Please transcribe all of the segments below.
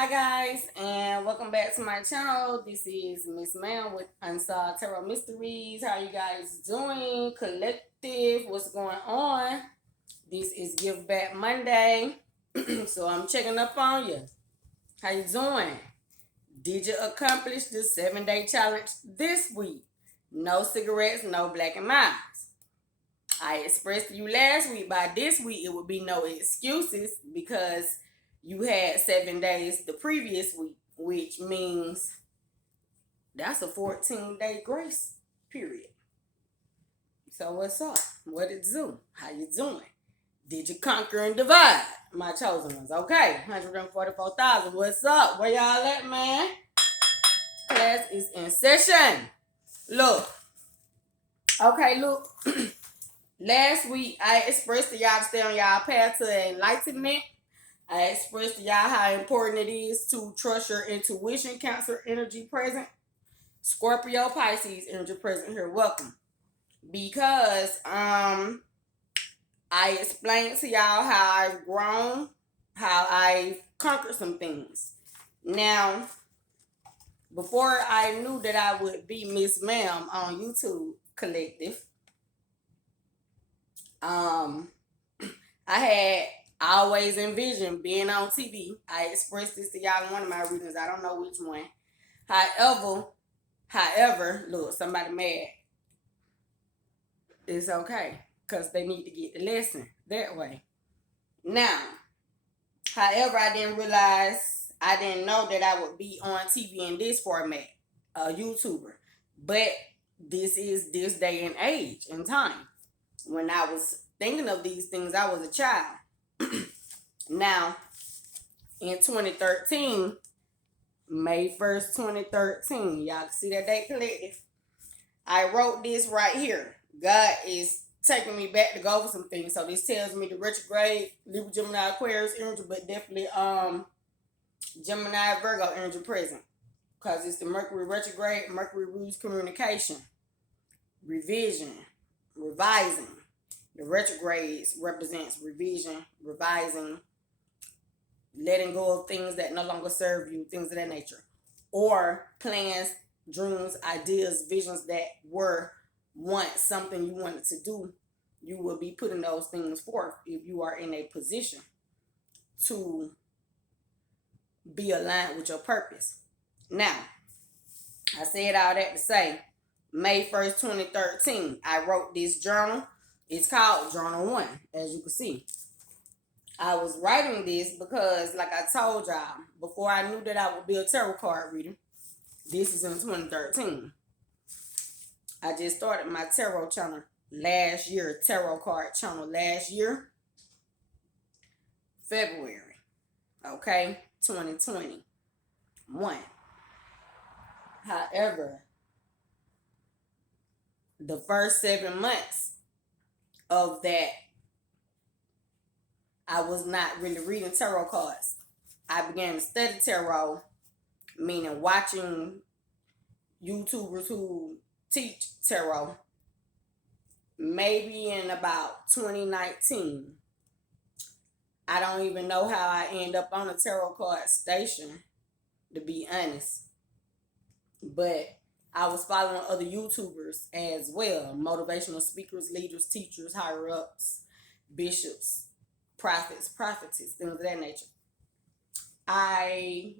Hi guys, and welcome back to my channel. This is Miss Ma'am with Unsolved Tarot Mysteries. How you guys doing? Collective, what's going on? This is Give Back Monday, so I'm checking up on you. How you doing? Did you accomplish the 7-day challenge this week? No cigarettes, no black and miles. I expressed to you last week. By this week, it would be no excuses because you had 7 days the previous week, which means that's a 14-day grace period. So what's up? What it do? How you doing? Did you conquer and divide? My chosen ones. Okay, 144,000. What's up? Where y'all at, man? Class is in session. Look. Okay, look. Last week, I expressed to y'all to stay on y'all path to enlightenment. I expressed to y'all how important it is to trust your intuition. Cancer energy present. Scorpio, Pisces energy present here. Welcome. Because I explained to y'all how I've grown, how I've conquered some things. Now, before I knew that I would be Miss Ma'am on YouTube Collective, I had always envisioned being on TV. I expressed this to y'all in one of my readings. I don't know which one. However, look, somebody mad. It's okay, because they need to get the lesson that way. Now, however, I didn't know that I would be on TV in this format, a YouTuber. But this is this day and age and time. When I was thinking of these things, I was a child. Now, in 2013, May 1st, 2013, y'all can see that date collective. I wrote this right here. God is taking me back to go over some things. So this tells me the retrograde, Libra, Gemini, Aquarius energy, but definitely Gemini, Virgo energy present. Because it's the Mercury retrograde. Mercury rules communication, revision, revising. The retrogrades represents revision, revising, letting go of things that no longer serve you, things of that nature. Or plans, dreams, ideas, visions that were once something you wanted to do. You will be putting those things forth if you are in a position to be aligned with your purpose. Now, I said all that to say, May 1st, 2013, I wrote this journal. It's called Journal 1, as you can see. I was writing this because, like I told y'all, before I knew that I would be a tarot card reader, this is in 2013. I just started my tarot channel last year, tarot card channel last year, February, okay, 2021. However, the first 7 months of that, I was not really reading tarot cards. I began to study tarot, meaning watching YouTubers who teach tarot, maybe in about 2019. I don't even know how I end up on a tarot card station, to be honest. But I was following other YouTubers as well. Motivational speakers, leaders, teachers, higher ups, bishops, prophets, prophetess, things of that nature. I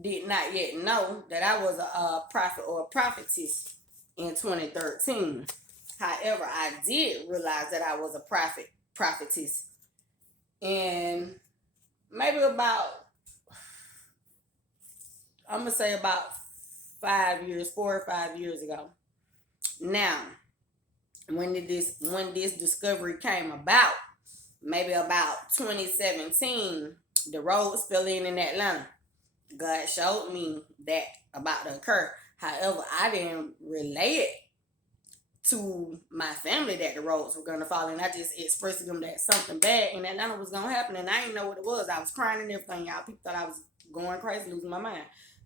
did not yet know that I was a prophet or a prophetess in 2013. However, I did realize that I was a prophetess in maybe about, I'm going to say about 4 or 5 years ago. Now, when this discovery came about, maybe about 2017, the roads fell in Atlanta. God showed me that about to occur. However, I didn't relay it to my family that the roads were going to fall in. I just expressed to them that something bad in Atlanta was going to happen, and I didn't know what it was. I was crying and everything, y'all. People thought I was going crazy, losing my mind.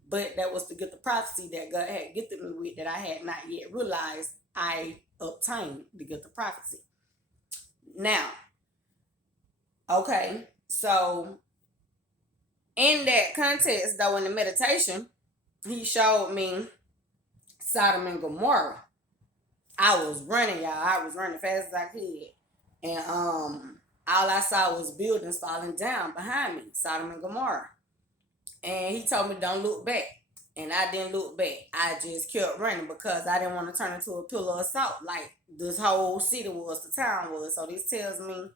But that was to get the prophecy that God had gifted me with that I had not yet realized I obtained to get the prophecy. Now, okay, so In that context, though, in the meditation, he showed me Sodom and Gomorrah. I was running, y'all. I was running fast as I could. And all I saw was buildings falling down behind me, Sodom and Gomorrah. And he told me don't look back. And I didn't look back. I just kept running because I didn't want to turn into a pillar of salt like this whole city was, the town was. So this tells me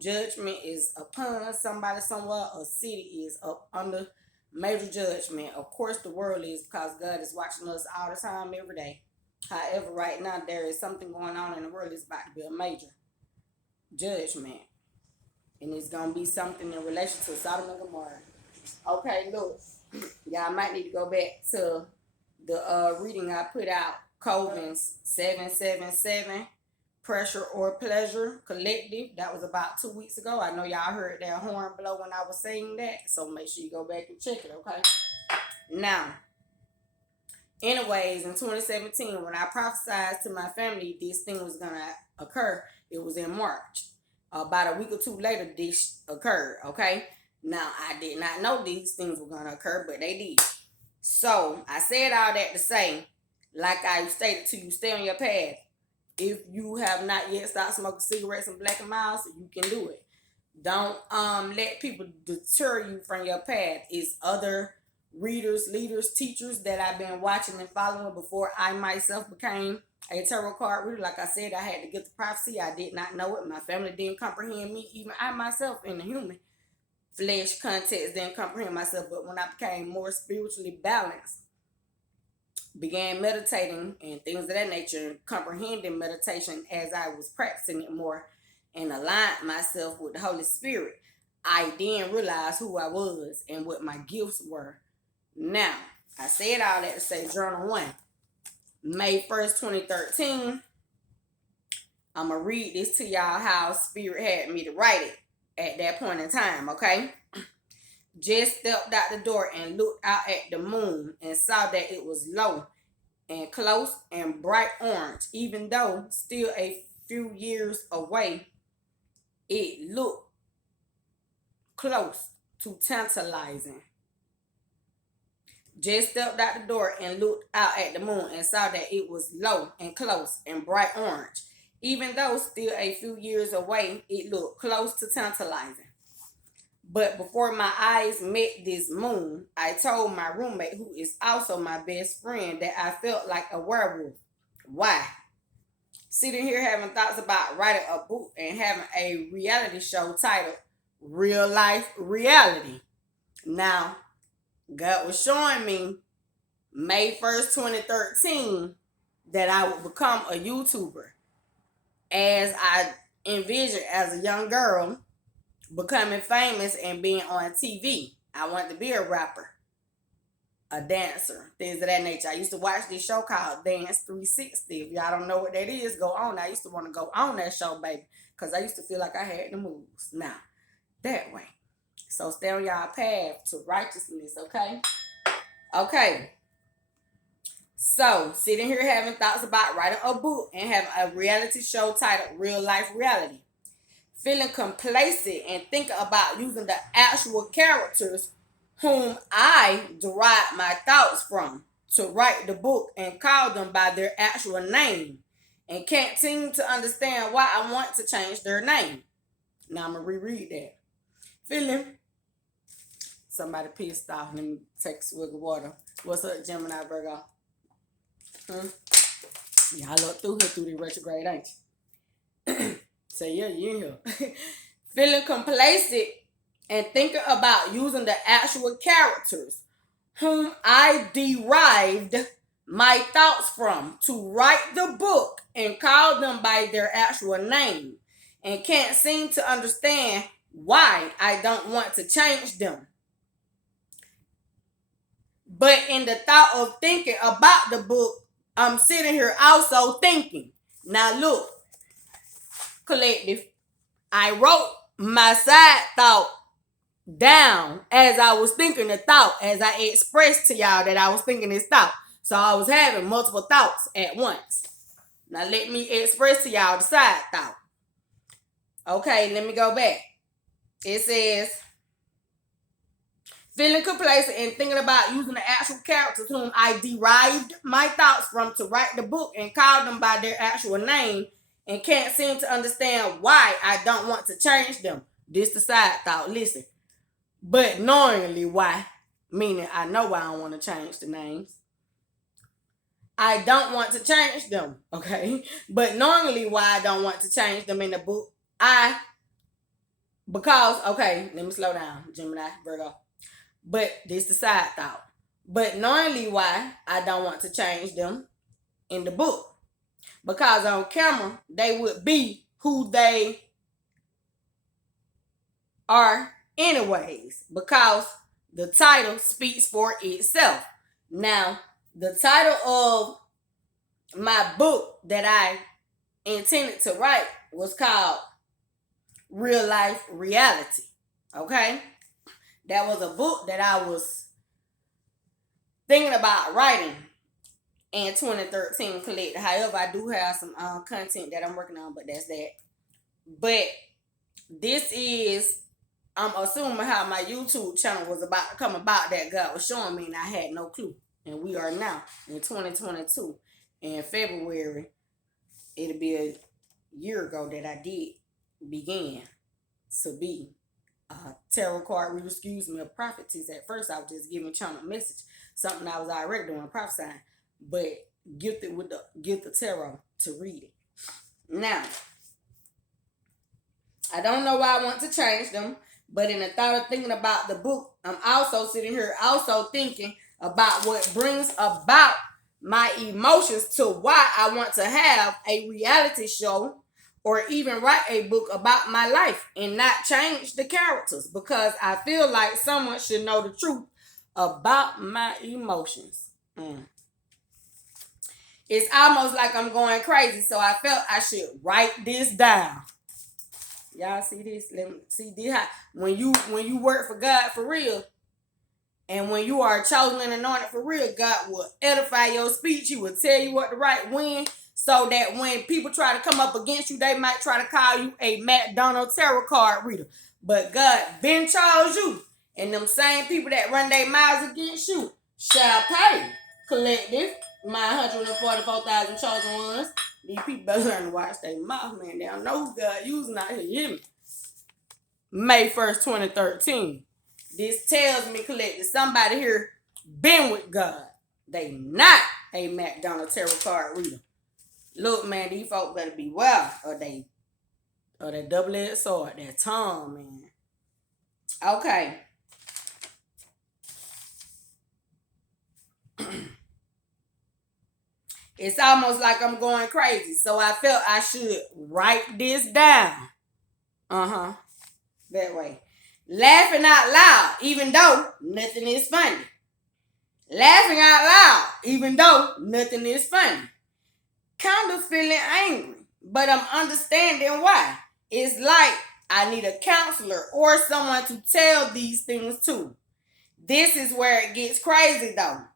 judgment is upon somebody somewhere. A city is up under major judgment. Of course the world is, because God is watching us all the time, every day. However, right now there is something going on in the world. It's about to be a major judgment. And it's going to be something in relation to Sodom and Gomorrah. Okay, look. Y'all might need to go back to the reading I put out. Covens 777. Pressure or Pleasure Collective. That was about 2 weeks ago. I know y'all heard that horn blow when I was saying that. So make sure you go back and check it, okay? Now, anyways, in 2017, when I prophesied to my family this thing was going to occur, it was in March. About a week or two later, this occurred, okay? Now, I did not know these things were going to occur, but they did. So, I said all that to say, like I stated to you, stay on your path. If you have not yet stopped smoking cigarettes and Black and Milds, you can do it. Don't let people deter you from your path. It's other readers, leaders, teachers that I've been watching and following before I myself became a tarot card reader. Like I said, I had to get the prophecy. I did not know it. My family didn't comprehend me. Even I myself, in the human flesh context, didn't comprehend myself. But when I became more spiritually balanced, began meditating and things of that nature, and comprehending meditation as I was practicing it more and aligned myself with the Holy Spirit, I then realized who I was and what my gifts were. Now, I said all that to say journal 1. May 1st, 2013. I'm going to read this to y'all how Spirit had me to write it at that point in time, okay? Just stepped out the door and looked out at the moon and saw that it was low and close and bright orange. Even though still a few years away, it looked close to tantalizing. Just stepped out the door and looked out at the moon and saw that it was low and close and bright orange. Even though still a few years away, it looked close to tantalizing. But before my eyes met this moon, I told my roommate, who is also my best friend, that I felt like a werewolf. Why? Sitting here having thoughts about writing a book and having a reality show titled Real Life Reality. Now, God was showing me May 1st, 2013, that I would become a YouTuber. As I envisioned as a young girl, becoming famous and being on TV. I wanted to be a rapper, a dancer, things of that nature. I used to watch this show called Dance 360. If y'all don't know what that is, go on. I used to want to go on that show, baby, because I used to feel like I had the moves. Now, that way. So stay on y'all path to righteousness, okay? Okay. So, sitting here having thoughts about writing a book and having a reality show titled Real Life Reality. Feeling complacent and thinking about using the actual characters whom I derive my thoughts from to write the book and call them by their actual name, and can't seem to understand why I want to change their name. Now I'm going to reread that. Feeling somebody pissed off. Let me take a swig of water. What's up, Gemini Virgo? Y'all look through the retrograde, ain't you? So yeah, you in here. Feeling complacent and thinking about using the actual characters whom I derived my thoughts from to write the book and call them by their actual name, and can't seem to understand why I don't want to change them. But in the thought of thinking about the book, I'm sitting here also thinking. Now look, collective, I wrote my side thought down as I was thinking the thought, as I expressed to y'all that I was thinking this thought. So I was having multiple thoughts at once. Now let me express to y'all the side thought. Okay, let me go back. It says, Feeling complacent and thinking about using the actual characters whom I derived my thoughts from to write the book and call them by their actual name, and can't seem to understand why I don't want to change them. This the side thought. Listen. But knowingly why, meaning I know why I don't want to change the names. I don't want to change them, okay? But knowingly why I don't want to change them in the book, okay, let me slow down, Gemini, Virgo. But this the side thought. But knowingly why I don't want to change them in the book. Because on camera, they would be who they are anyways. Because the title speaks for itself. Now, the title of my book that I intended to write was called Real Life Reality. Okay? That was a book that I was thinking about writing in 2013 collected. However, I do have some content that I'm working on, but that's that. But this is, I'm assuming how my YouTube channel was about to come about, that God was showing me and I had no clue. And we are now in 2022. In February, it'll be a year ago that I did begin to be a tarot card reader, a prophetess. At first, I was just giving channel message, something I was already doing, prophesying, but gifted with the gift of tarot to read it. Now, I don't know why I want to change them, but in the thought of thinking about the book, I'm also sitting here also thinking about what brings about my emotions to why I want to have a reality show or even write a book about my life and not change the characters, because I feel like someone should know the truth about my emotions. It's almost like I'm going crazy, so I felt I should write this down. Y'all see this? Let me see this. When you work for God for real, and when you are chosen and anointed for real, God will edify your speech. He will tell you what to write when, so that when people try to come up against you, they might try to call you a McDonald's tarot card reader. But God been chose you. And them same people that run their mouths against you shall pay. Collective, my 144,000 chosen ones. These people better learn to watch their mouth, man. They don't know who God using out here. You hear me? May 1st, 2013. This tells me, collective, somebody here been with God. They not a McDonald's tarot card reader. Look, man, these folks better be well, or that double-edged sword, that tongue, man. Okay. It's almost like I'm going crazy, so I felt I should write this down. That way. Laughing out loud, even though nothing is funny. Laughing out loud, even though nothing is funny. Kind of feeling angry, but I'm understanding why. It's like I need a counselor or someone to tell these things to. This is where it gets crazy though.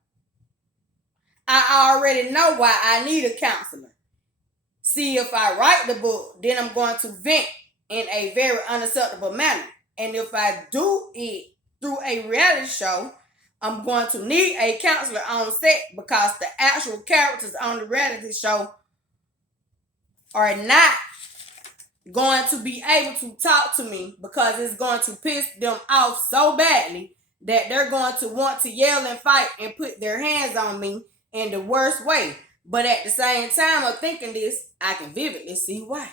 I already know why I need a counselor. See, if I write the book, then I'm going to vent in a very unacceptable manner. And if I do it through a reality show, I'm going to need a counselor on set, because the actual characters on the reality show are not going to be able to talk to me, because it's going to piss them off so badly that they're going to want to yell and fight and put their hands on me in the worst way. But at the same time of thinking this, I can vividly see why.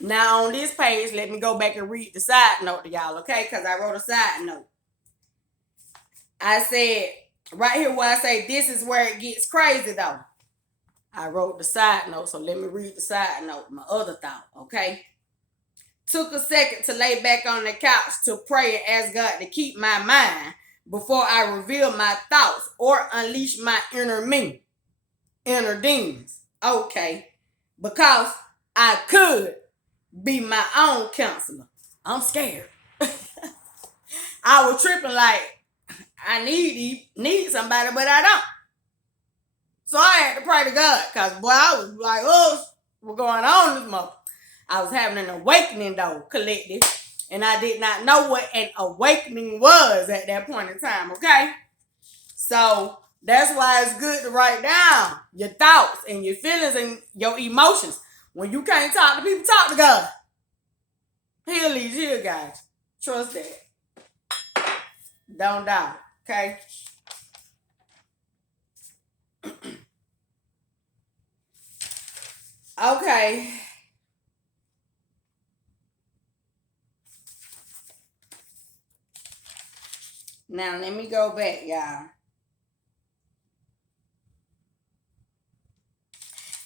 Now on this page, let me go back and read the side note to y'all, okay? Because I wrote a side note. I said, right here where I say, this is where it gets crazy though. I wrote the side note, so let me read the side note, my other thought, okay? Took a second to lay back on the couch to pray and ask God to keep my mind before I reveal my thoughts or unleash my inner demons. Okay, because I could be my own counselor. I'm scared. I was tripping like I need somebody, but I don't. So I had to pray to God, because boy, I was like, oh, what's going on this month? I was having an awakening though, collective. And I did not know what an awakening was at that point in time, okay? So that's why it's good to write down your thoughts and your feelings and your emotions. When you can't talk to people, talk to God. He'll lead you here, guys. Trust that. Don't doubt, okay? Okay. Now let me go back, y'all.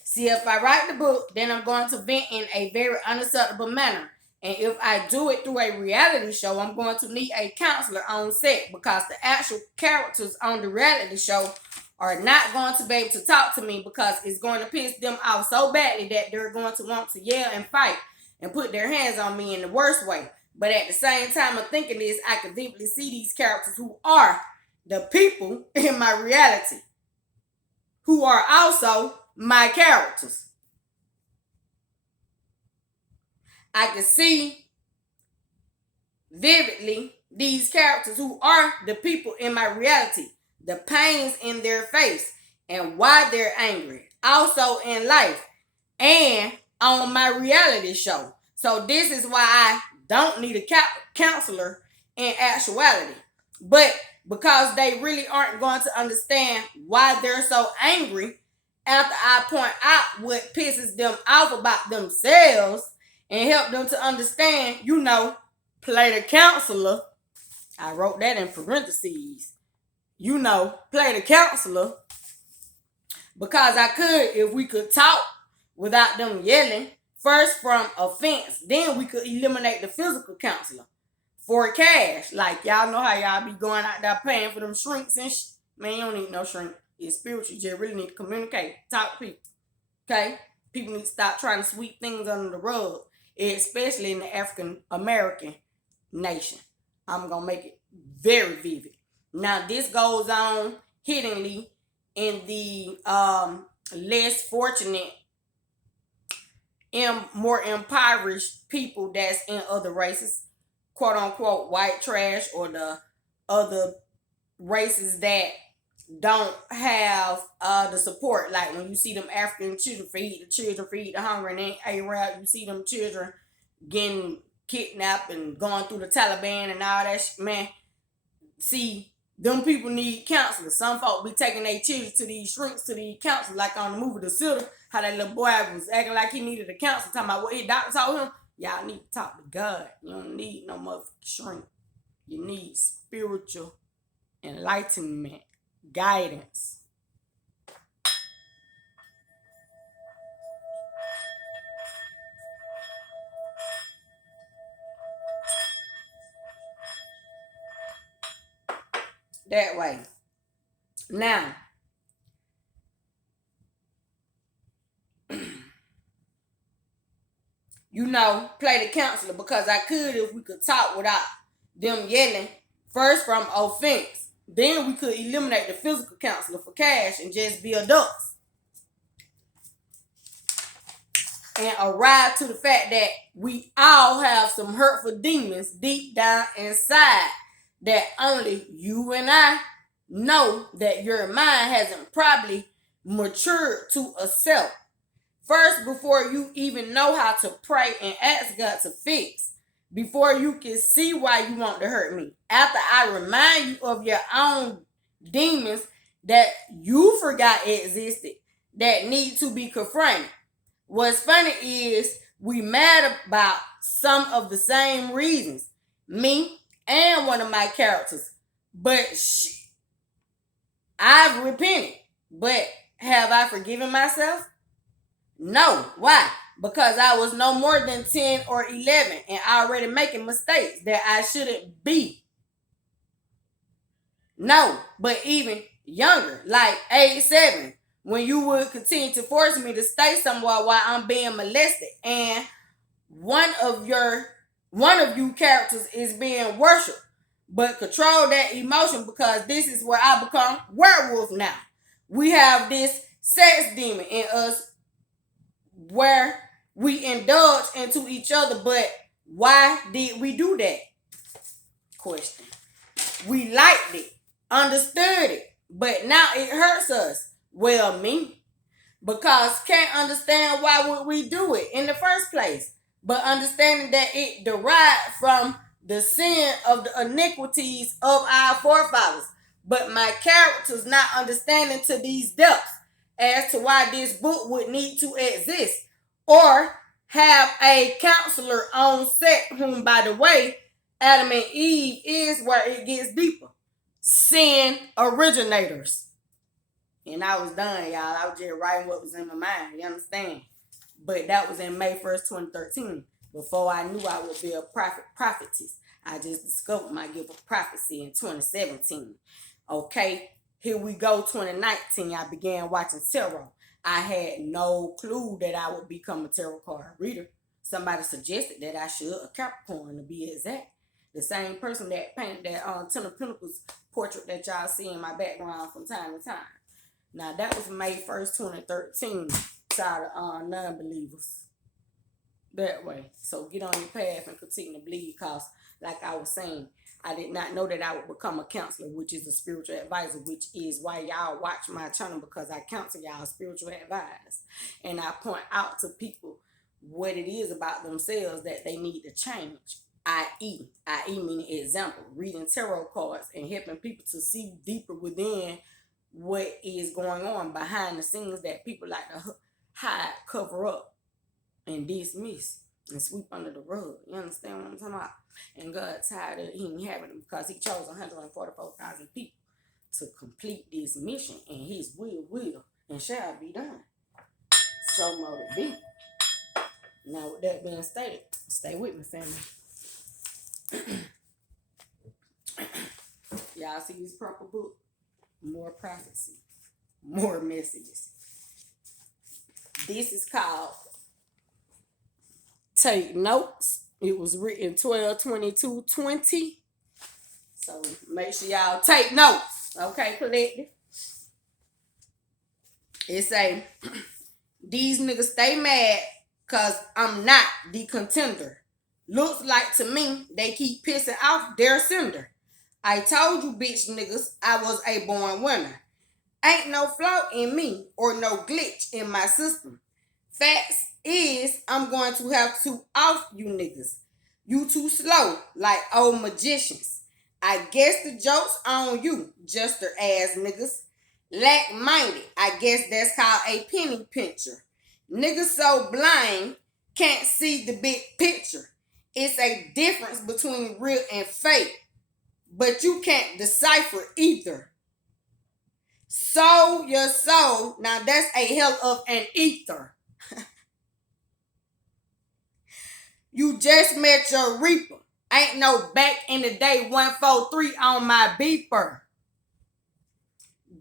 See, if I write the book, then I'm going to vent in a very unacceptable manner. And if I do it through a reality show, I'm going to need a counselor on set because the actual characters on the reality show are not going to be able to talk to me because it's going to piss them off so badly that they're going to want to yell and fight and put their hands on me in the worst way. But at the same time of thinking this, I can vividly see these characters who are the people in my reality, who are also my characters. I can see vividly these characters who are the people in my reality, the pains in their face, and why they're angry. Also in life and on my reality show. So this is why I don't need a counselor in actuality. But because they really aren't going to understand why they're so angry after I point out what pisses them off about themselves and help them to understand, play the counselor. I wrote that in parentheses. Play the counselor. Because I could, if we could talk without them yelling, first from offense, then we could eliminate the physical counselor for cash. Like, y'all know how y'all be going out there paying for them shrinks and Man, you don't need no shrink. It's spiritual. You just really need to communicate. Talk to people. Okay? People need to stop trying to sweep things under the rug, especially in the African American nation. I'm going to make it very vivid. Now, this goes on hiddenly in the less fortunate and more impoverished people that's in other races, quote unquote white trash, or the other races that don't have the support. Like when you see them African children feed the hungry, and then Arab, you see them children getting kidnapped and going through the Taliban and all that shit, man. See, them people need counselors. Some folk be taking their children to these shrinks, to these counselors, like on the movie The Sitter, how that little boy was acting like he needed a counselor, talking about what his doctor told him. Y'all need to talk to God. You don't need no motherfucking shrink. You need spiritual enlightenment, guidance. That way. Now, play the counselor, because I could if we could talk without them yelling, first from offense. Then we could eliminate the physical counselor for cash and just be adults. And arrive to the fact that we all have some hurtful demons deep down inside that only you and I know that your mind hasn't probably matured to accept. First, before you even know how to pray and ask God to fix, before you can see why you want to hurt me. After I remind you of your own demons that you forgot existed, that need to be confronted. What's funny is we mad about some of the same reasons. Me and one of my characters. But I've repented. But have I forgiven myself? No. Why? Because I was no more than 10 or 11 and already making mistakes that I shouldn't be. No, but even younger, like age 7, when you would continue to force me to stay somewhere while I'm being molested, and one of you characters is being worshipped. But control that emotion, because this is where I become werewolf now. We have this sex demon in us where we indulge into each other, but Why did we do that? Question. We liked it, understood it, but now it hurts us. Well, me, because can't understand why would we do it in the first place, but understanding that it derived from the sin of the iniquities of our forefathers. But my character's not understanding to these depths as to why this book would need to exist, or have a counselor on set, whom, by the way, Adam and Eve is where it gets deeper. Sin originators. And I was done, y'all. I was just writing what was in my mind. You understand? But that was in May 1st, 2013. Before I knew I would be a prophetess. I just discovered my gift of prophecy in 2017. Okay, here we go, 2019. I began watching tarot. I had no clue that I would become a tarot card reader. Somebody suggested that I should, a Capricorn to be exact. The same person that painted that Ten of Pentacles portrait that y'all see in my background from time to time. Now, that was May 1st, 2013. Side of non-believers. That way. So get on your path and continue to believe, because, like I was saying, I did not know that I would become a counselor, which is a spiritual advisor, which is why y'all watch my channel, because I counsel y'all spiritual advice. And I point out to people what it is about themselves that they need to change. I.e. meaning example, reading tarot cards and helping people to see deeper within what is going on behind the scenes that people like to hide, cover up, and dismiss and sweep under the rug. You understand what I'm talking about? And God tired of him having them, because he chose 144,000 people to complete this mission, and his will and shall be done. So mote it be. Now, with that being stated, stay with me, family. Y'all see this purple book? More prophecy, more messages. This is called Take Notes. It was written 12/22/20. So make sure y'all take notes. Okay, collective. It say, these niggas stay mad because I'm not the contender. Looks like to me they keep pissing off their sender. I told you bitch niggas I was a born winner. Ain't no flaw in me or no glitch in my system. Facts is I'm going to have to off you niggas. You too slow like old magicians. I guess the joke's on you, juster ass niggas. Lack-minded, I guess that's called a penny pincher. Niggas so blind, can't see the big picture. It's a difference between real and fake, but you can't decipher either. Sow your soul, now that's a hell of an ether. You just met your reaper. Ain't no back in the day 143 on my beeper.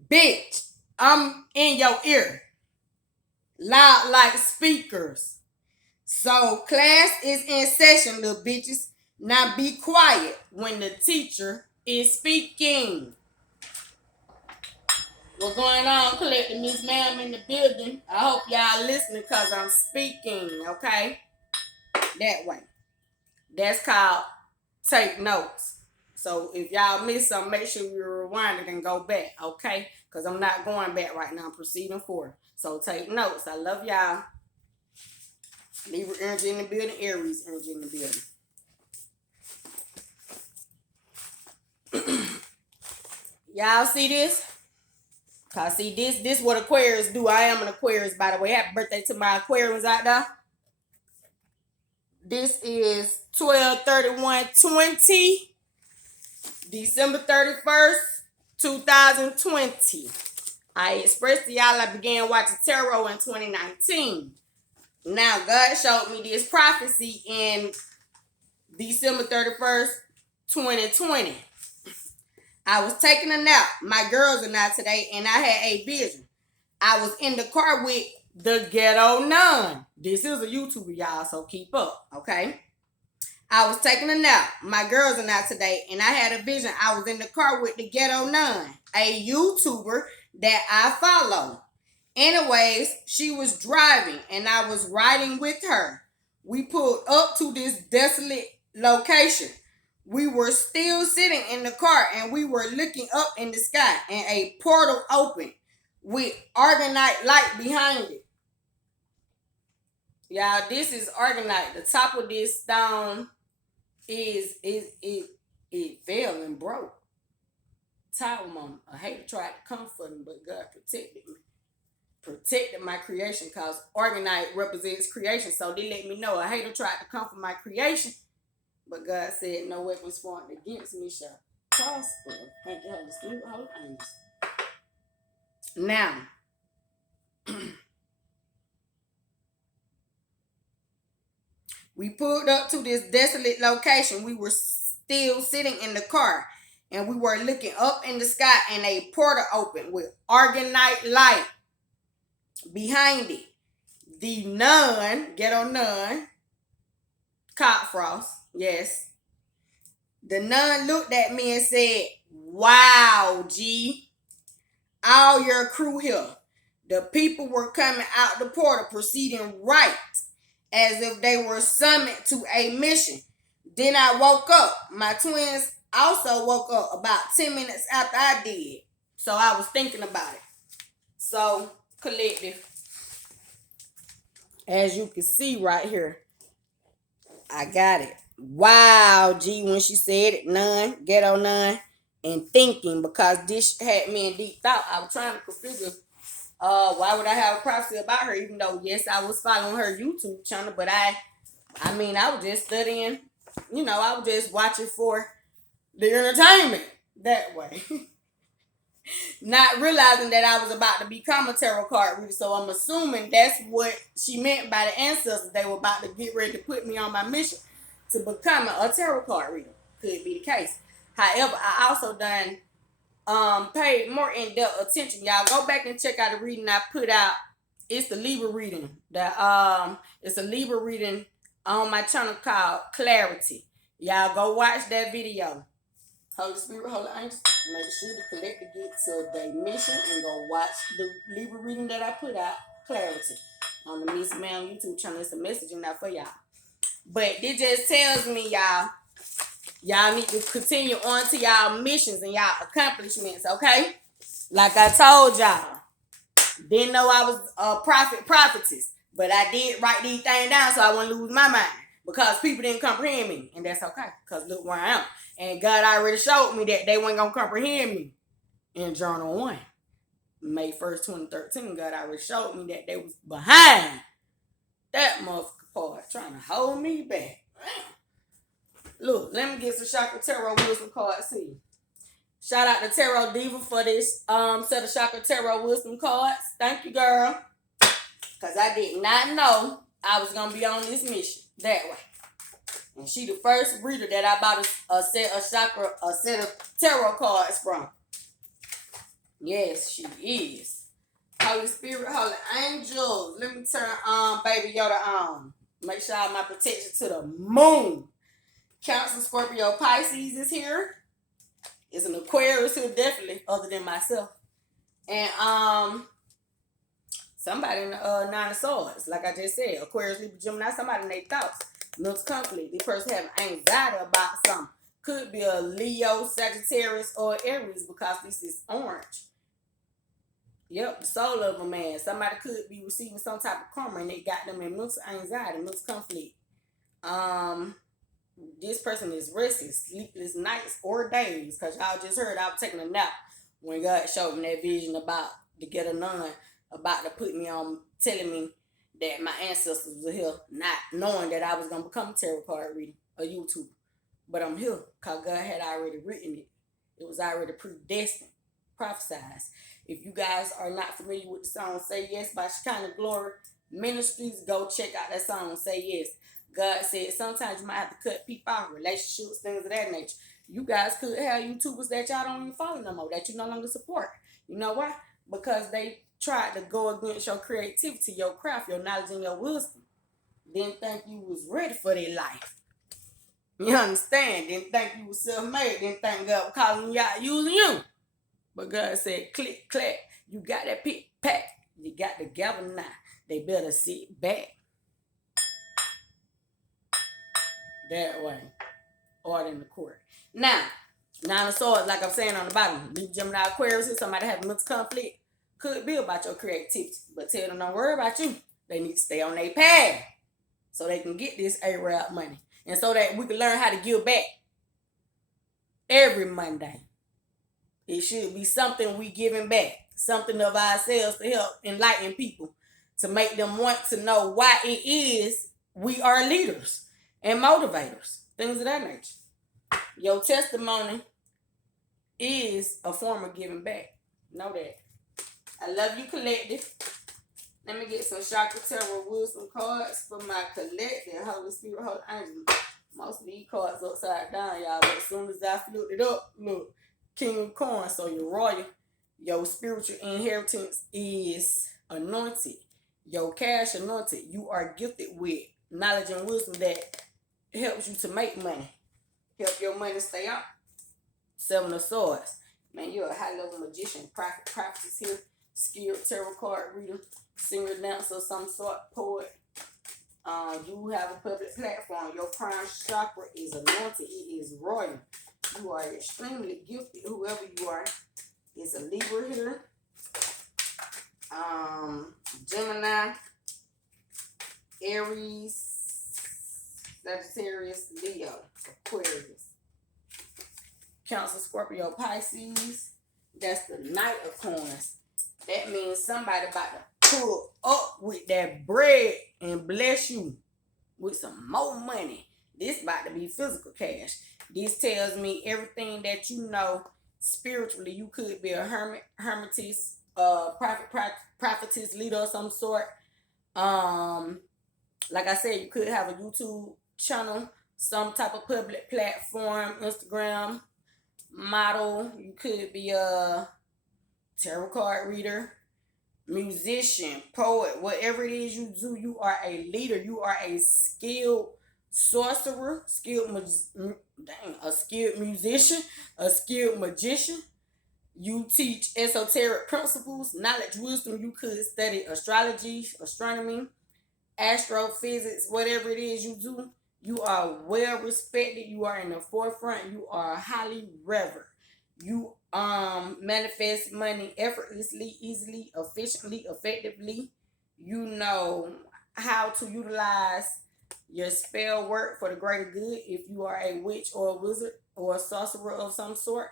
Bitch, I'm in your ear. Loud like speakers. So class is in session, little bitches. Now be quiet when the teacher is speaking. What's going on, collective? Miss Ma'am in the building. I hope y'all listening because I'm speaking, okay? That way. That's called take notes. So if y'all miss something, make sure you rewind it and go back, okay? Because I'm not going back right now. I'm proceeding forward. So take notes. I love y'all. Libra energy in the building. Aries energy in the building. Y'all see this? Cause see this what Aquarius do. I am an Aquarius, by the way. Happy birthday to my Aquarians out there. This is 12/31/20, December 31st, 2020. I expressed to y'all I began watching tarot in 2019. Now God showed me this prophecy in December 31st, 2020. I was taking a nap, my girls and I today, and I had a vision. I was in the car with the ghetto nun. This is a YouTuber, y'all, so keep up, okay? I was taking a nap, my girls and I today, and I had a vision. I was in the car with the ghetto nun, a YouTuber that I follow. Anyways, she was driving, and I was riding with her. we pulled up to this desolate location. We were still sitting in the car and we were looking up in the sky and a portal opened with argonite light behind it. Y'all, this is argonite. The top of this stone it fell and broke. Tower mom, I hate to try to comfort him, but God protected me. Protected my creation because organite represents creation. So they let me know I hate to try to comfort my creation. But God said no weapons formed against me shall prosper. Thank you, Holy Spirit, Holy Angels. Now, we pulled up to this desolate location. We were still sitting in the car and we were looking up in the sky and a portal opened with argonite light behind it. The nun, ghetto nun, Cockfrost, yes. The nun looked at me and said, "Wow, G, all your crew here." The people were coming out the portal, proceeding right as if they were summoned to a mission. Then I woke up. My twins also woke up about 10 minutes after I did. So I was thinking about it. So, collective. As you can see right here, I got it. Wow, G, when she said it, none, ghetto none, and thinking, because this had me in deep thought. I was trying to configure why would I have a prophecy about her, even though, yes, I was following her YouTube channel, but I was just studying, I was just watching for the entertainment that way. Not realizing that I was about to become a tarot card reader. So I'm assuming that's what she meant by the ancestors. They were about to get ready to put me on my mission to become a tarot card reader. Could be the case. However, I also done paid more in-depth attention. Y'all go back and check out the reading I put out. It's the Libra reading. It's a Libra reading on my channel called Clarity. Y'all go watch that video. Holy Spirit, Holy Angels, make sure the collector get to their mission and go watch the Libra reading that I put out, Clarity, on the Miss Ma'am YouTube channel. It's a messaging out for y'all. But it just tells me, y'all need to continue on to y'all missions and y'all accomplishments, okay? Like I told y'all, didn't know I was a prophetess, but I did write these things down so I wouldn't lose my mind because people didn't comprehend me, and that's okay because look where I am. And God already showed me that they weren't going to comprehend me in Journal 1. May 1st, 2013, God already showed me that they was behind that motherfucker part, trying to hold me back. Look, let me get some Chakra Tarot Wisdom cards here. Shout out to Tarot Diva for this set of Chakra Tarot Wisdom cards. Thank you, girl. Because I did not know I was going to be on this mission that way. And she the first reader that I bought a set of tarot cards from. Yes, she is. Holy Spirit, Holy Angels. Let me turn Baby Yoda on. Make sure I have my protection to the moon. Cancer, Scorpio, Pisces is here. It's an Aquarius here, definitely, other than myself. And somebody in the Nine of Swords, like I just said, Aquarius, Libra, Gemini, somebody in their thoughts. Mental conflict. This person having anxiety about something. Could be a Leo, Sagittarius, or Aries because this is orange. Yep, the soul of a man. Somebody could be receiving some type of karma and it got them in mental anxiety, mental conflict. This person is restless, sleepless nights or days because y'all just heard I was taking a nap when God showed me that vision about to get a nun about to put me on, telling me that my ancestors were here, not knowing that I was going to become a tarot card reader, a YouTuber. But I'm here because God had already written it. It was already predestined, prophesied. If you guys are not familiar with the song Say Yes by Shekinah Glory Ministries, go check out that song, Say Yes. God said sometimes you might have to cut people out, relationships, things of that nature. You guys could have YouTubers that y'all don't even follow no more, that you no longer support. You know why? Because they tried to go against your creativity, your craft, your knowledge, and your wisdom. Didn't think you was ready for their life. You understand? Didn't think you was self-made. Didn't think God was calling you out using you. But God said, click, clack. You got that pick, pack. You got the gavel now. They better sit back. that way. Order in the court. Now, Nine of Swords, like I'm saying on the bottom, Libra, Gemini, Aquarius, if somebody have mental conflict, could be about your creativity. But tell them don't worry about you. They need to stay on their path so they can get this A-Rap money. And so that we can learn how to give back every Monday. It should be something we giving back, something of ourselves to help enlighten people, to make them want to know why it is we are leaders and motivators, things of that nature. Your testimony is a form of giving back. Know that. I love you, collective. Let me get some chakra tarot wisdom cards for my collective. Holy Spirit, Holy Angel. Most of these cards upside down, y'all. But as soon as I flipped it up, look, King of Coins. So your royal, your spiritual inheritance is anointed. Your cash anointed. You are gifted with knowledge and wisdom that helps you to make money. Help your money stay up. Seven of Swords. Man, you're a high-level magician, prophet, prophetess here, skilled tarot card reader, singer, dancer of some sort, poet. You have a public platform. Your prime chakra is anointed. It is royal. You are extremely gifted. Whoever you are is a Libra here. Gemini, Aries, Sagittarius, Leo, Aquarius, Cancer, Scorpio, Pisces. That's the Knight of Coins. That means somebody about to pull up with that bread and bless you with some more money. This about to be physical cash. This tells me everything that you know spiritually. You could be a hermit, hermetess, prophetess, leader of some sort. Like I said, you could have a YouTube channel, some type of public platform, Instagram model. You could be a tarot card reader, musician, poet, whatever it is you do. You are a leader. You are a skilled sorcerer, a skilled musician, a skilled magician. You teach esoteric principles, knowledge, wisdom. You could study astrology, astronomy, astrophysics, whatever it is you do. You are well respected. You are in the forefront. You are highly revered. You manifest money effortlessly, easily, efficiently, effectively. You know how to utilize your spell work for the greater good. If you are a witch or a wizard or a sorcerer of some sort,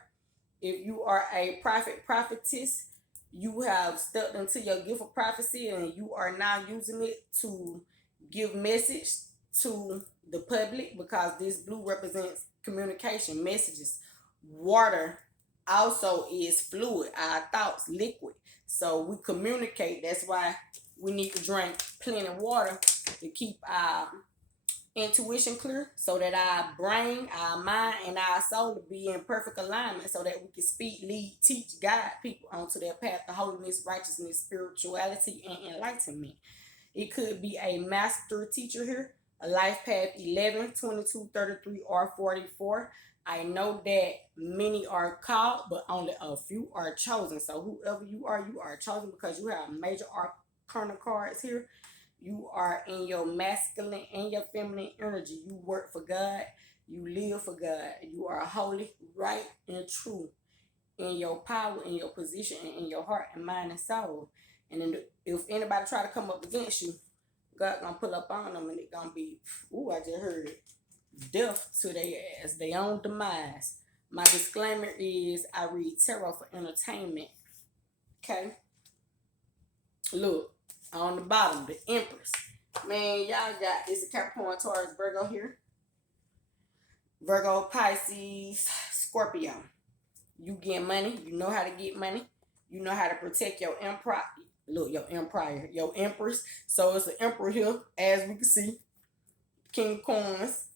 if you are a prophet, prophetess, you have stepped into your gift of prophecy and you are now using it to give message to the public, because this blue represents communication, messages. Water also is fluid, our thoughts, liquid. So we communicate. That's why we need to drink plenty of water to keep our intuition clear, so that our brain, our mind, and our soul will be in perfect alignment, so that we can speak, lead, teach, guide people onto their path to holiness, righteousness, spirituality, and enlightenment. It could be a master teacher here, a life path 11, 22, 33, or 44. I know that many are called, but only a few are chosen. So whoever you are chosen because you have major arcana cards here. You are in your masculine and your feminine energy. You work for God. You live for God. You are holy, right, and true in your power, in your position, and in your heart and mind and soul. And then if anybody try to come up against you, God gonna pull up on them, and it gonna be, ooh, I just heard it, death to their ass, their own demise. My disclaimer is I read tarot for entertainment. Okay? Look, on the bottom, the Empress. Man, y'all got, it's a Capricorn, Taurus, Virgo here. Virgo, Pisces, Scorpio. You get money. You know how to get money. You know how to protect your empire. Look, your empire, your Empress. So it's an Emperor here, as we can see. King of Coins,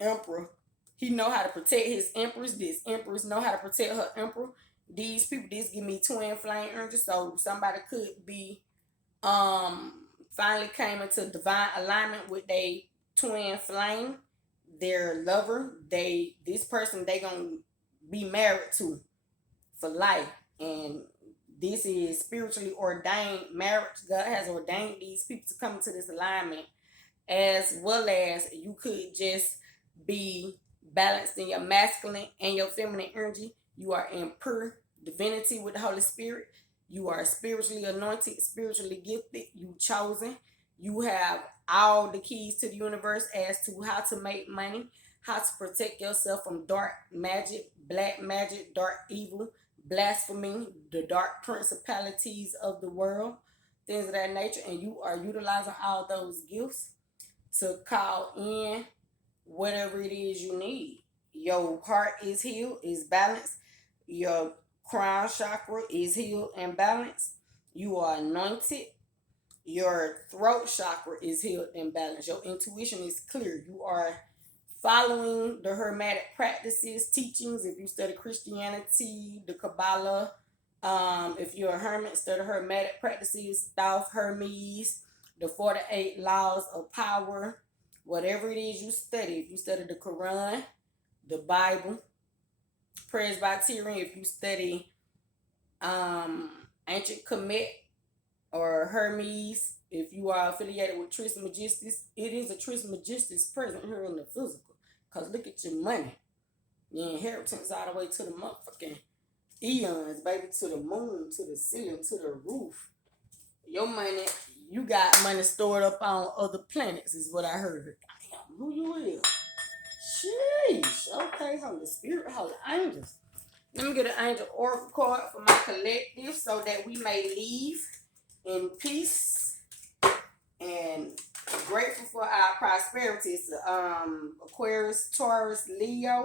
Emperor. He know how to protect his Empress. This Empress know how to protect her Emperor. These people, this give me twin flame energy. So somebody could be finally came into divine alignment with their twin flame, their lover. This person they gonna be married to for life, and this is spiritually ordained marriage. God has ordained these people to come into this alignment, as well as you could just be balanced in your masculine and your feminine energy. You are in pure divinity with the Holy Spirit. You are spiritually anointed, spiritually gifted. You chosen. You have all the keys to the universe as to how to make money, how to protect yourself from dark magic, black magic, dark evil, blasphemy, the dark principalities of the world, things of that nature. And you are utilizing all those gifts to call in whatever it is you need. Your heart is healed, is balanced. Your crown chakra is healed and balanced. You are anointed. Your throat chakra is healed and balanced. Your intuition is clear. You are following the Hermetic practices, teachings. If you study Christianity, the Kabbalah, if you're a hermit, study Hermetic practices, Thoth, Hermes, the 48 laws of power, whatever it is you study. If you study the Quran, the Bible, Presbyterian, if you study ancient Kemet or Hermes, if you are affiliated with Trismegistus, it is a Trismegistus present here in the physical. Because look at your money. Your inheritance all the way to the motherfucking eons, baby, to the moon, to the ceiling, to the roof. Your money, you got money stored up on other planets, is what I heard. Damn, who you is? Sheesh. Okay, Holy Spirit, Holy Angels. Let me get an angel oracle card for my collective so that we may leave in peace and grateful for our prosperity. It's Aquarius, Taurus, Leo.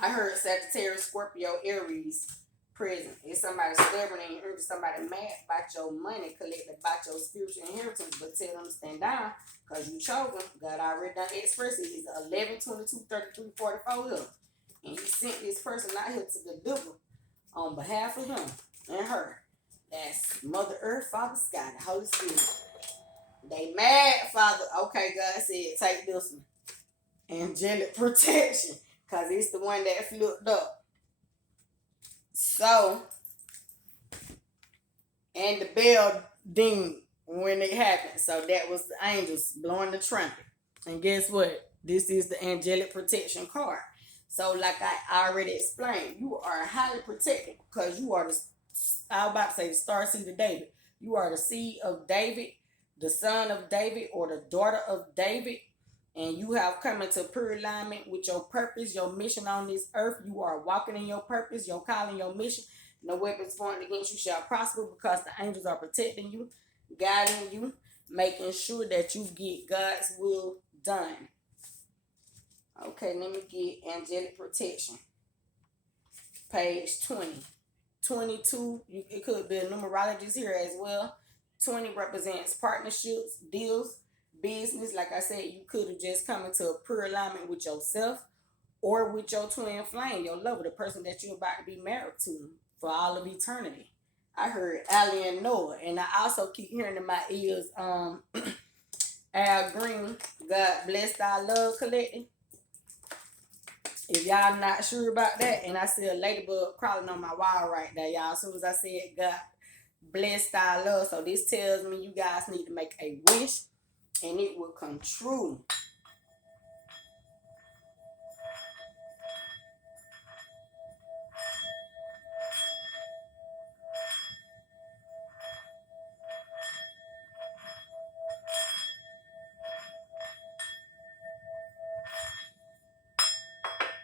I heard Sagittarius, Scorpio, Aries present. It's somebody stubborn and you heard somebody mad about your money collected, about your spiritual inheritance, but tell them to stand down because you chosen. God already done expressed it. He's 11, 22, 33, 44 here. And he sent this person out here to deliver on behalf of him and her. That's Mother Earth, Father Sky, the Holy Spirit. They mad, Father. Okay, God said, take this one. Angelic protection. Because it's the one that flipped up. So, and the bell dinged when it happened. So that was the angels blowing the trumpet. And guess what? This is the angelic protection card. So like I already explained, you are highly protected because you are I was about to say the star seed of David. You are the seed of David, the son of David, or the daughter of David. And you have come into pure alignment with your purpose, your mission on this earth. You are walking in your purpose, your calling, your mission. No weapons formed against you shall prosper because the angels are protecting you, guiding you, making sure that you get God's will done. Okay, let me get angelic protection. Page 20. 22, it could be a numerologist here as well. 20 represents partnerships, deals, business. Like I said, you could have just come into a pure alignment with yourself or with your twin flame, your lover, the person that you're about to be married to for all of eternity. I heard Ali and Noah, and I also keep hearing in my ears Al Green, God bless our love collective. If y'all not sure about that, and I see a ladybug crawling on my wall right there, y'all. As soon as I said God bless our love, so this tells me you guys need to make a wish, and it will come true.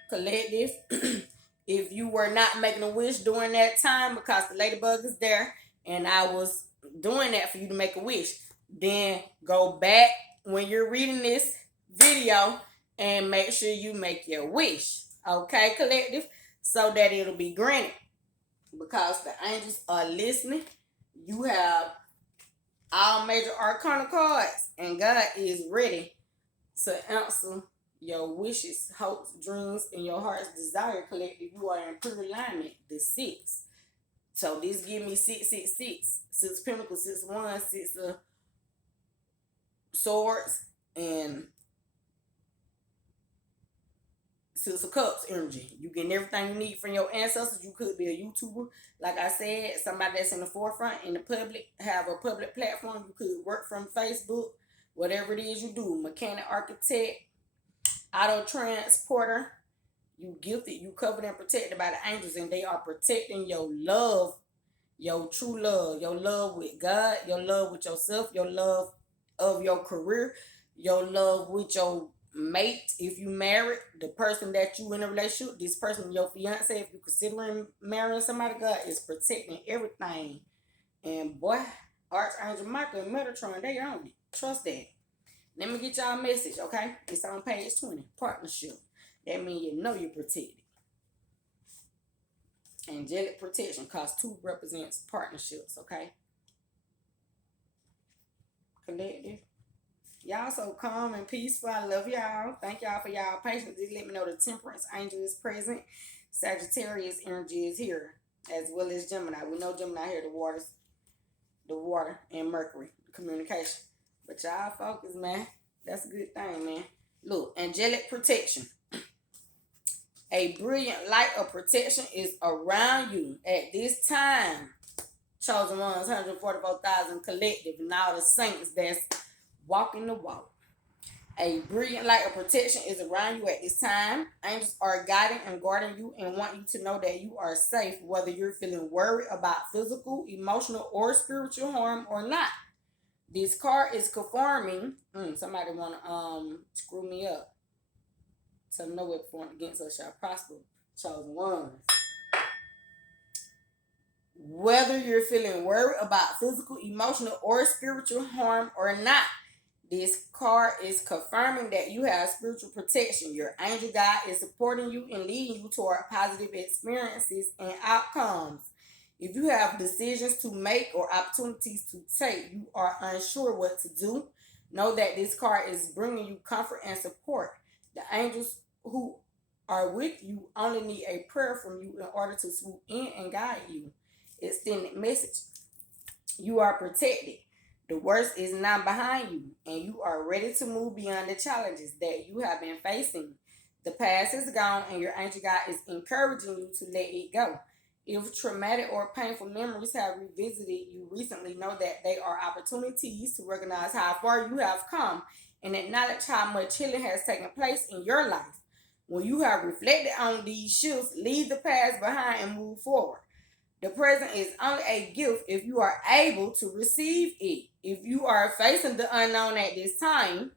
Collective, if you were not making a wish during that time because the ladybug is there and I was doing that for you to make a wish, then go back when you're reading this video and make sure you make your wish. Okay, collective, so that it'll be granted because the angels are listening. You have all major arcana cards and God is ready to answer your wishes, hopes, dreams, and your heart's desire. Collective, you are in pure alignment. The 6. So this give me 666. 6 Pentacles, 6 Wands, 6 of Swords, and 6 of Cups energy. You getting everything you need from your ancestors. You could be a YouTuber. Like I said, somebody that's in the forefront, in the public, have a public platform. You could work from Facebook, whatever it is you do, mechanic, architect, auto transporter, you gifted, you covered and protected by the angels, and they are protecting your love, your true love, your love with God, your love with yourself, your love of your career, your love with your mate. If you married, the person that you in a relationship, this person, your fiance, if you considering marrying somebody, God is protecting everything. And boy, Archangel Michael and Metatron, they own it. Trust that. Let me get y'all a message, okay? It's on page 20. Partnership. That means you know you're protected. Angelic protection, cause 2 represents partnerships, okay? Collective. Y'all so calm and peaceful. I love y'all. Thank y'all for y'all patience. Just let me know the temperance angel is present. Sagittarius energy is here, as well as Gemini. We know Gemini here, the water and Mercury, communication. But y'all focus, man. That's a good thing, man. Look, angelic protection. A brilliant light of protection is around you at this time. Chosen ones, 144,000 collective, and all the saints that's walking the walk. A brilliant light of protection is around you at this time. Angels are guiding and guarding you and want you to know that you are safe, whether you're feeling worried about physical, emotional, or spiritual harm or not. This card is confirming. Somebody want to screw me up. So no weapon formed against us shall prosper. Chosen ones. Whether you're feeling worried about physical, emotional, or spiritual harm or not, this card is confirming that you have spiritual protection. Your angel guide is supporting you and leading you toward positive experiences and outcomes. If you have decisions to make or opportunities to take, you are unsure what to do, know that this card is bringing you comfort and support. The angels who are with you only need a prayer from you in order to swoop in and guide you. Extended message. You are protected. The worst is not behind you, and you are ready to move beyond the challenges that you have been facing. The past is gone, and your angel guide is encouraging you to let it go. If traumatic or painful memories have revisited you recently, know that they are opportunities to recognize how far you have come and acknowledge how much healing has taken place in your life. When you have reflected on these shifts, leave the past behind and move forward. The present is only a gift if you are able to receive it. If you are facing the unknown at this time,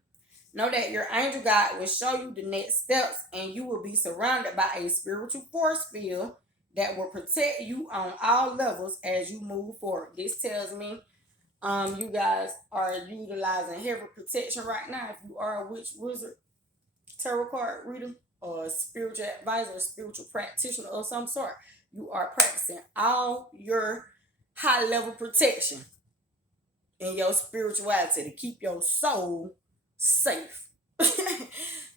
know that your angel guide will show you the next steps, and you will be surrounded by a spiritual force field that will protect you on all levels as you move forward. This tells me you guys are utilizing heavy protection right now. If you are a witch, wizard, tarot card reader, or a spiritual advisor, or spiritual practitioner of some sort, you are practicing all your high level protection in your spirituality to keep your soul safe.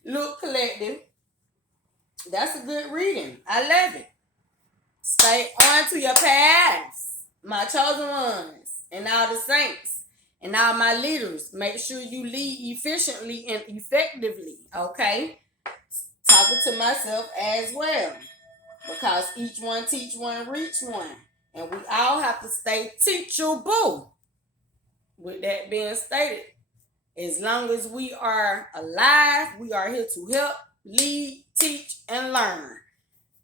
Look, collective, that's a good reading. I love it. Stay on to your paths, my chosen ones, and all the saints, and all my leaders. Make sure you lead efficiently and effectively, okay? Talking to myself as well. Because each one teach one, reach one. And we all have to stay teachable. With that being stated, as long as we are alive, we are here to help, lead, teach, and learn.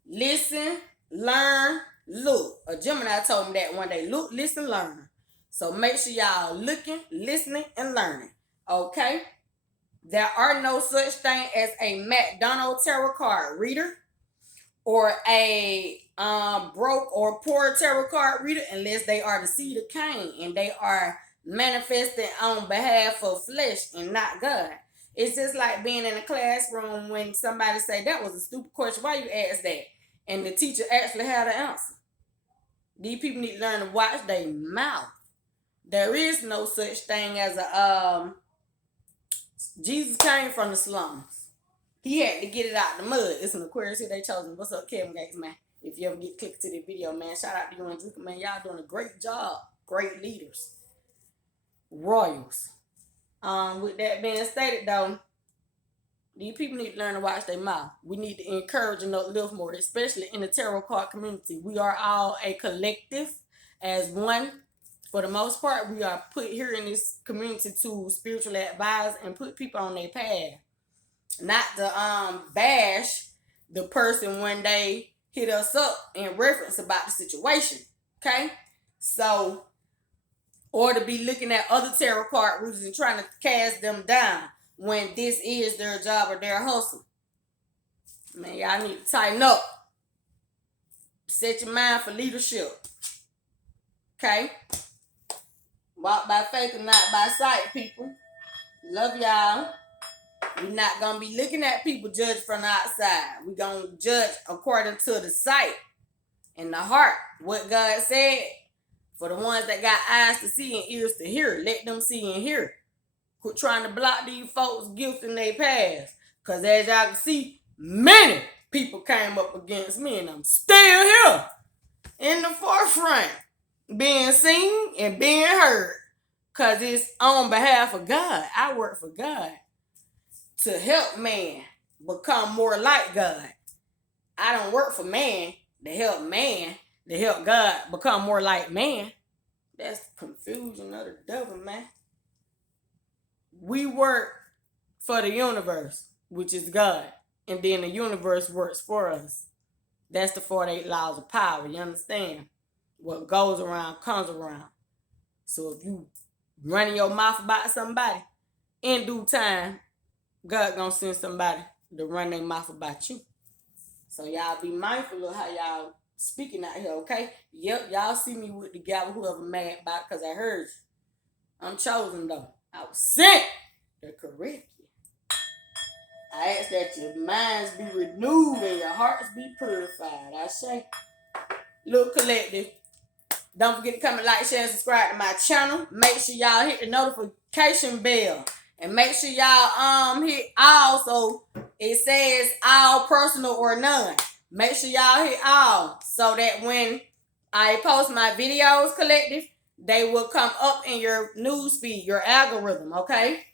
Listen, learn, look. A Gemini told me that one day. Look, listen, learn. So make sure y'all looking, listening, and learning. Okay? There are no such thing as a McDonald's tarot card reader or a broke or poor tarot card reader unless they are the seed of Cain and they are manifesting on behalf of flesh and not God. It's just like being in a classroom when somebody say that was a stupid question. Why you ask that? And the teacher actually had an answer. These people need to learn to watch their mouth. There is no such thing as a Jesus came from the slums. He had to get it out the mud. It's an Aquarius here, they chosen. What's up, Kevin Gates, man? If you ever get clicked to the video, man, shout out to you and Drika, man. Y'all doing a great job. Great leaders. Royals. With that being stated, though, these people need to learn to watch their mouth. We need to encourage and uplift more, especially in the tarot card community. We are all a collective as one. For the most part, we are put here in this community to spiritually advise and put people on their path. Not to bash the person when they hit us up in reference about the situation. Okay? So, or to be looking at other tarot card readers and trying to cast them down when this is their job or their hustle. Man, y'all need to tighten up. Set your mind for leadership. Okay? Walk by faith and not by sight, people. Love y'all. We're not going to be looking at people judged from the outside. We're going to judge according to the sight and the heart. What God said. For the ones that got eyes to see and ears to hear, let them see and hear. Quit trying to block these folks' gifts in their past. Because as y'all can see, many people came up against me and I'm still here in the forefront, being seen and being heard. Because it's on behalf of God. I work for God to help man become more like God. I don't work for man to help God become more like man. That's confusion of the devil, man. We work for the universe, which is God. And then the universe works for us. That's the 48 laws of power. You understand? What goes around comes around. So if you running your mouth about somebody, in due time, God gonna send somebody to run their mouth about you. So y'all be mindful of how y'all speaking out here, okay? Yep, y'all see me with the gavel, whoever mad about it, because I heard you. I'm chosen, though. I was sent to correct you. I ask that your minds be renewed and your hearts be purified. I say, look, collective, don't forget to comment, like, share, and subscribe to my channel. Make sure y'all hit the notification bell. And make sure y'all hit all, so it says all, personal, or none. Make sure y'all hit all so that when I post my videos, collective, they will come up in your news feed, your algorithm, okay?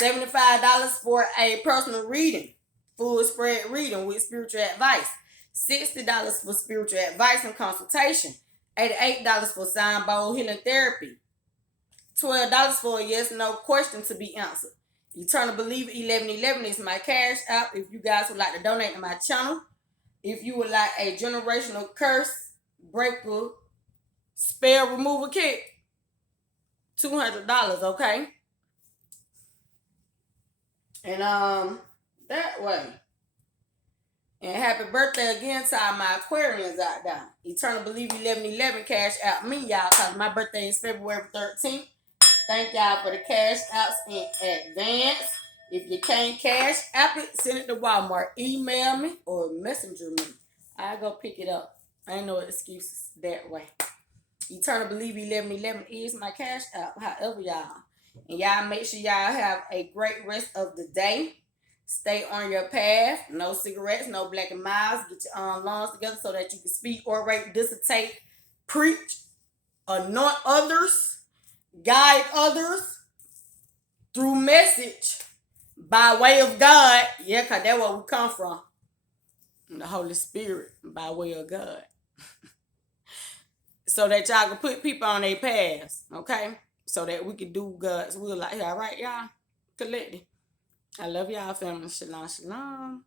$75 for a personal reading, full spread reading with spiritual advice. $60 for spiritual advice and consultation. $88 for sound bowl healing therapy. $12 for a yes, no question to be answered. Eternal Believer 1111 is my cash app if you guys would like to donate to my channel. If you would like a generational curse breaker spell removal kit, $200, okay? And that way. And happy birthday again to all my Aquarians out there. Eternal Believer 1111 cash out me, y'all, because my birthday is February 13th. Thank y'all for the cash outs in advance. If you can't cash app it, send it to Walmart. Email me or messenger me. I'll go pick it up. I ain't no excuses that way. Eternal Believer 1111 is my cash app. However, y'all. And y'all make sure y'all have a great rest of the day. Stay on your path. No cigarettes, no black and miles. Get your lungs together so that you can speak, orate, dissertate, preach, anoint others, guide others through message by way of God. Yeah, because that's where we come from. The Holy Spirit by way of God. So that y'all can put people on their paths, okay? So that we can do God's will. Like, all right, y'all? Collective. I love y'all, family. Shalom, shalom.